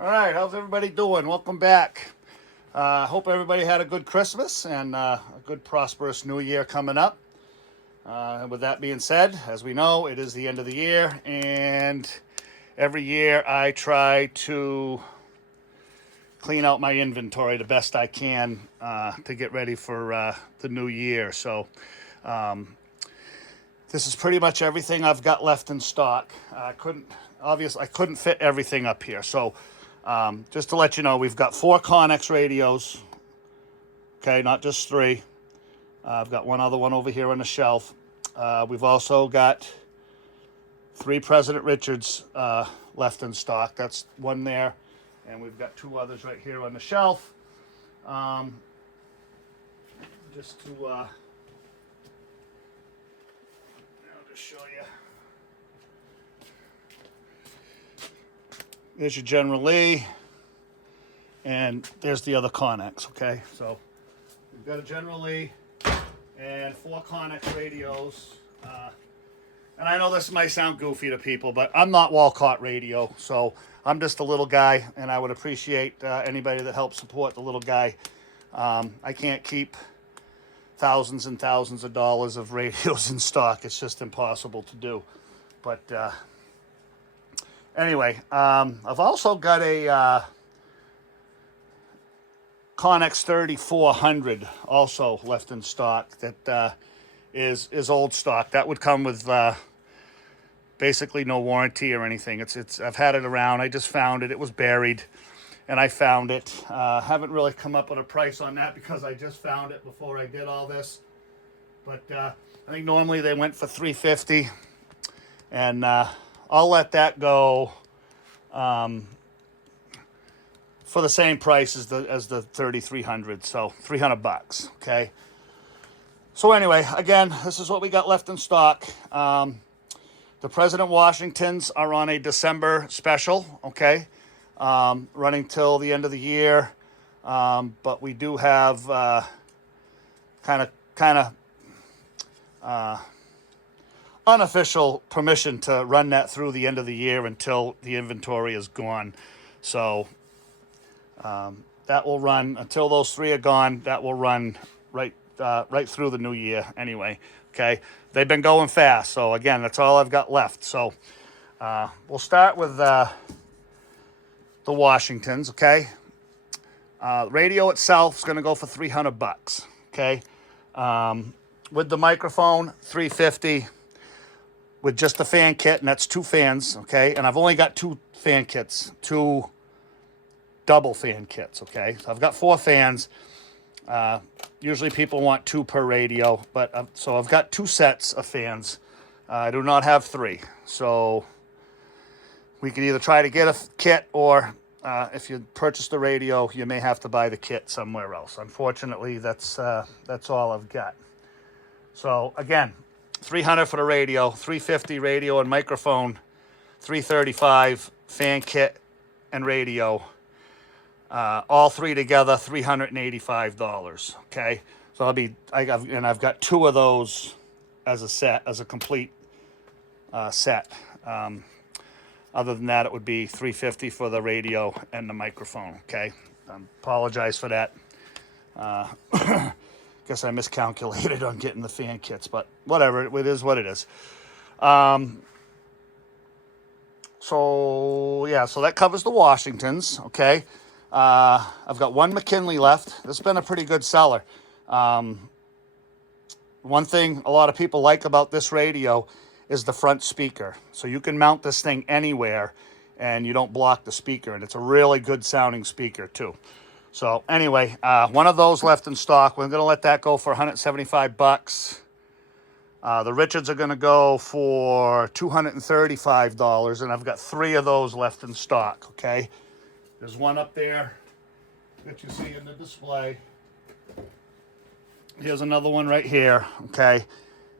All right, how's everybody doing? Welcome back. Hope everybody had a good Christmas and a good prosperous New Year coming up. With that being said, as we know, it is the end of the year, and every year I try to clean out my inventory the best I can to get ready for the new year. So this is pretty much everything I've got left in stock. I couldn't fit everything up here. So just to let you know, we've got 4 Connex radios. Okay, not just 3. I've got one other one over here on the shelf. We've also got 3 President Richards left in stock. That's one there. And we've got 2 others right here on the shelf. Just to I'll just show you. There's your General Lee, and there's the other Connex, okay? So we've got a General Lee and 4 Connex radios. And I know this might sound goofy to people, but I'm not Walcott Radio, so I'm just a little guy, and I would appreciate anybody that helps support the little guy. I can't keep thousands and thousands of dollars of radios in stock. It's just impossible to do. But anyway, I've also got a Connex 3400 also left in stock that is old stock. That would come with basically no warranty or anything. I've had it around. I just found it. It was buried, and I found it. Haven't really come up with a price on that because I just found it before I did all this. But I think normally they went for $350, and I'll let that go for the same price as the 3300, so $300. Okay. So anyway, again, this is what we got left in stock. The President Washingtons are on a December special, okay, running till the end of the year. But we do have kind of unofficial permission to run that through the end of the year until the inventory is gone. So that will run until those 3 are gone. That will run right through the new year anyway. Okay, they've been going fast. So again, that's all I've got left. So we'll start with the Washingtons. Okay, radio itself is going to go for $300. Okay, with the microphone, $350. With just the fan kit, and that's 2 fans. Okay, and I've only got 2 fan kits, 2 double fan kits. Okay, so I've got 4 fans. Usually people want 2 per radio, but so I've got 2 sets of fans. I do not have 3, so we can either try to get a kit, or if you purchase the radio, you may have to buy the kit somewhere else. Unfortunately, that's all I've got. So again, $300 for the radio, $350 radio and microphone, $335 fan kit and radio. All 3 together, $385. Okay, so I've got 2 of those as a set, as a complete set. Other than that, it would be $350 for the radio and the microphone. Okay, apologize for that. Guess I miscalculated on getting the fan kits, but whatever. It is what it is. So yeah, so that covers the Washingtons. Okay. I've got 1 McKinley left. This has been a pretty good seller. One thing a lot of people like about this radio is the front speaker. So you can mount this thing anywhere and you don't block the speaker. And it's a really good sounding speaker too. So anyway, 1 of those left in stock. We're going to let that go for $175. The Richards are going to go for $235. And I've got 3 of those left in stock. Okay. There's 1 up there that you see in the display. Here's another one right here, okay?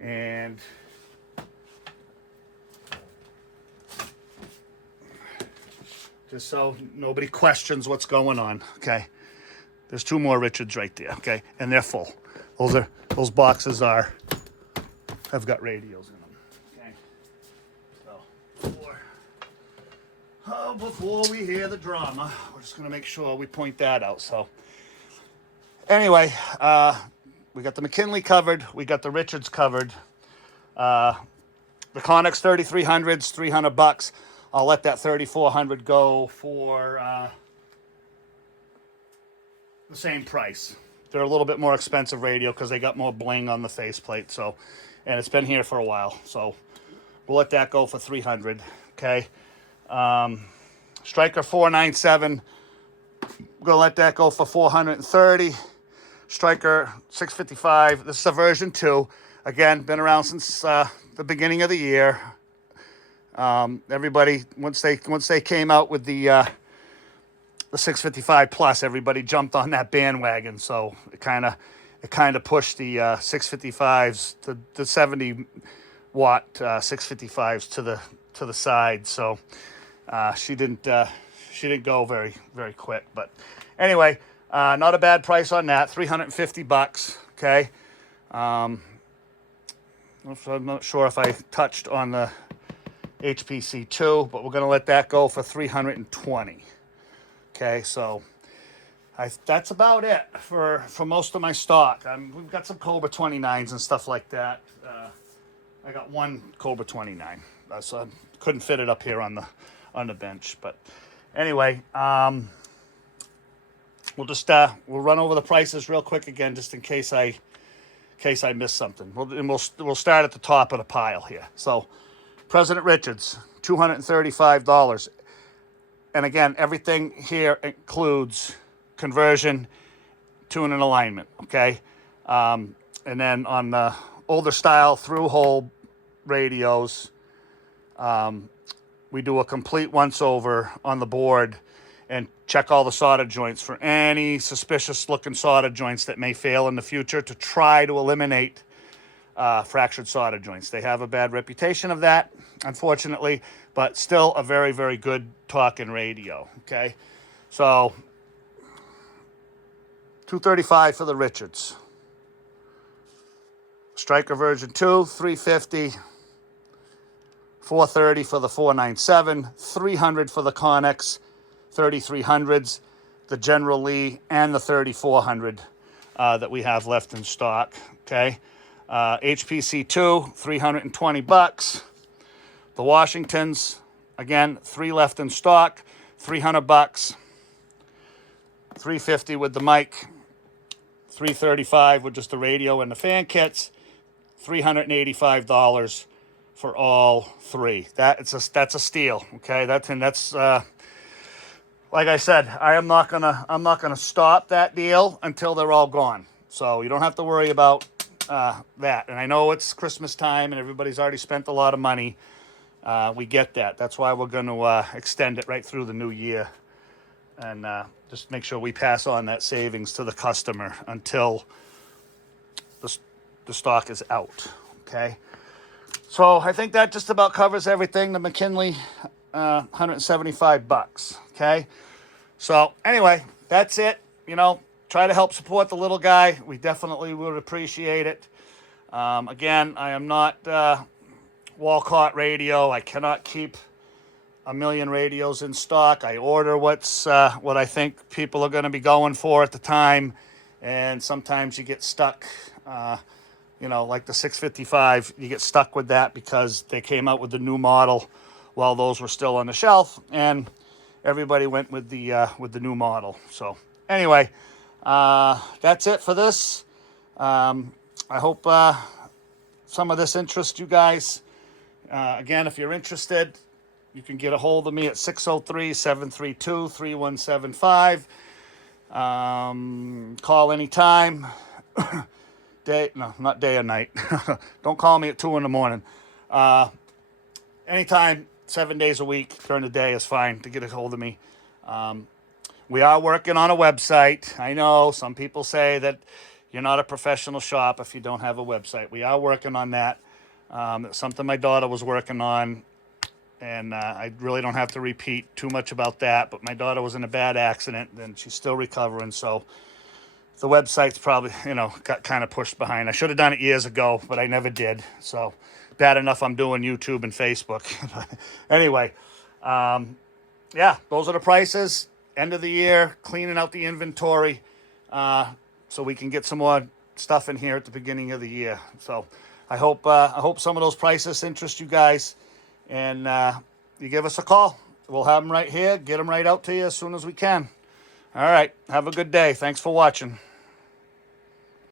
And just so nobody questions what's going on, okay? There's 2 more Richards right there, okay? And they're full. Those boxes have got radios in them, okay? So 4, Oh, before we hear the drama, we're just going to make sure we point that out. So, anyway, we got the McKinley covered. We got the Richards covered. The Connex 3300s, $300. I'll let that 3400 go for the same price. They're a little bit more expensive radio because they got more bling on the faceplate. So, and it's been here for a while. So, we'll let that go for 300. Okay. Striker 497. We're gonna let that go for 430. Striker 655. This is a version 2. Again, been around since the beginning of the year. Everybody, once they came out with the 655 plus, everybody jumped on that bandwagon. So it kind of pushed the 655s, the 70 watt 655s to the side. So she didn't go very very quick. But anyway, not a bad price on that. $350. Okay. I'm not sure if I touched on the HPC2, but we're going to let that go for 320. Okay, so that's about it for most of my stock. We've got some Cobra 29s and stuff like that. I got one Cobra 29, so I couldn't fit it up here on the bench. But anyway, we'll run over the prices real quick again, just in case I miss something. We'll start at the top of the pile here. So, President Richards, $235. And again, everything here includes conversion, tune, and alignment. Okay, and then on the older style through-hole radios, we do a complete once-over on the board and check all the solder joints for any suspicious-looking solder joints that may fail in the future to try to eliminate fractured solder joints. They have a bad reputation of that, unfortunately, but still a very, very good talking radio. Okay, so $235 for the Richards. Striker version 2, $350. $430 for the 497, $300 for the Connex 3300s, the General Lee, and the 3400 that we have left in stock. Okay, HPC 2, $320. The Washingtons, again, 3 left in stock, $300. $350 with the mic, $335 with just the radio and the fan kits, $385 for all 3. That's a steal. Okay, that's like I said, I'm not gonna stop that deal until they're all gone. So you don't have to worry about that. And I know it's Christmas time and everybody's already spent a lot of money. We get that. That's why we're going to extend it right through the new year, and just make sure we pass on that savings to the customer until the stock is out. Okay. So I think that just about covers everything. The McKinley, $175. Okay. So anyway, that's it. Try to help support the little guy. We definitely would appreciate it. Again, I am not Walcott Radio. I cannot keep a million radios in stock. I order what I think people are going to be going for at the time, and sometimes you get stuck. Like the 655, you get stuck with that because they came out with the new model while those were still on the shelf, and everybody went with the new model. So anyway, that's it for this. I hope some of this interests you guys. Again, if you're interested, you can get a hold of me at 603-732-3175. Call anytime. Not day or night. Don't call me at 2 a.m. Anytime, 7 days a week during the day is fine to get a hold of me. We are working on a website. I know some people say that you're not a professional shop if you don't have a website. We are working on that. It's something my daughter was working on, and I really don't have to repeat too much about that, but my daughter was in a bad accident and she's still recovering, so the website's probably, got kind of pushed behind. I should have done it years ago, but I never did. So bad enough I'm doing YouTube and Facebook. Anyway, yeah, those are the prices. End of the year, cleaning out the inventory, so we can get some more stuff in here at the beginning of the year. So I hope some of those prices interest you guys, and you give us a call. We'll have them right here. Get them right out to you as soon as we can. All right. Have a good day. Thanks for watching.